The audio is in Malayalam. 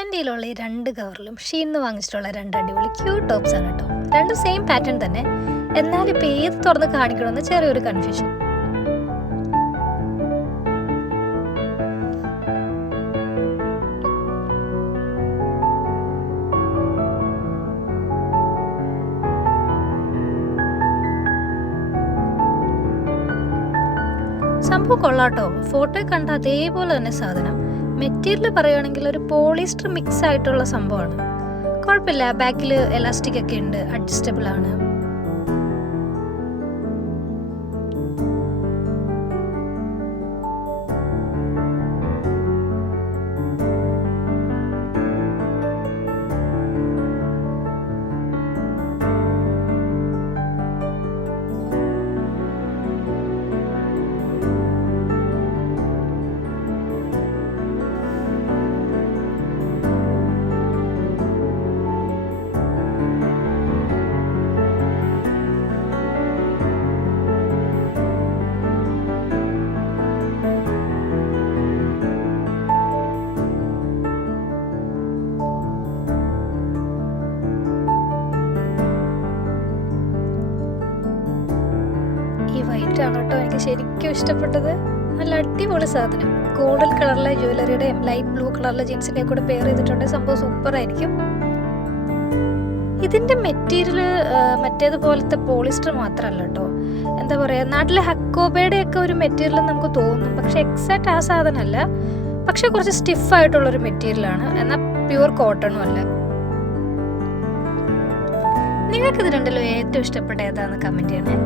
എൻ്റെ കയ്യിലുള്ള ഈ രണ്ട് കവറിലും ഷീന്ന് വാങ്ങിച്ചിട്ടുള്ള രണ്ട് അടിപൊളി ക്യൂട്ട് ടോപ്സ് ആണ് കേട്ടോ. രണ്ടും സെയിം പാറ്റേൺ തന്നെ, എന്നാൽ ഇപ്പോൾ ഏത് തുറന്ന് കാണിക്കണമെന്ന് ചെറിയൊരു കൺഫ്യൂഷൻ. സംഭവം കൊള്ളാട്ടോ, ഫോട്ടോ കണ്ട അതേപോലെ തന്നെ സാധനം. മെറ്റീരിയൽ പറയുകയാണെങ്കിൽ ഒരു പോളിസ്റ്റർ മിക്സ് ആയിട്ടുള്ള സംഭവമാണ്. കുഴപ്പമില്ല, ബാക്കിൽ എലാസ്റ്റിക് ഒക്കെ ഉണ്ട്, അഡ്ജസ്റ്റബിൾ ആണ്. വൈറ്റ് ആണ് കേട്ടോ എനിക്ക് ശരിക്കും ഇഷ്ടപ്പെട്ടത്. നല്ല അടിപൊളി സാധനം. ഗോൾഡൻ കളറിലെ ജ്വല്ലറിയുടെയും ലൈറ്റ് ബ്ലൂ കളറിലെ ജീൻസിൻ്റെയും കൂടെ പെയർ ചെയ്തിട്ടുണ്ടെങ്കിൽ സംഭവം സൂപ്പർ ആയിരിക്കും. ഇതിൻ്റെ മെറ്റീരിയൽ മറ്റേതുപോലത്തെ പോളിസ്റ്റർ മാത്രമല്ല കേട്ടോ, എന്താ പറയുക, നാട്ടിലെ ഹക്കോബയുടെ ഒക്കെ ഒരു മെറ്റീരിയൽ നമുക്ക് തോന്നും, പക്ഷെ എക്സാക്റ്റ് ആ സാധനമല്ല. പക്ഷെ കുറച്ച് സ്റ്റിഫായിട്ടുള്ളൊരു മെറ്റീരിയലാണ്, എന്നാൽ പ്യുവർ കോട്ടണും അല്ല. നിങ്ങൾക്കിത് രണ്ടിലും ഏറ്റവും ഇഷ്ടപ്പെട്ട ഏതാണെന്ന് കമൻറ്റ് ചെയ്യണേ.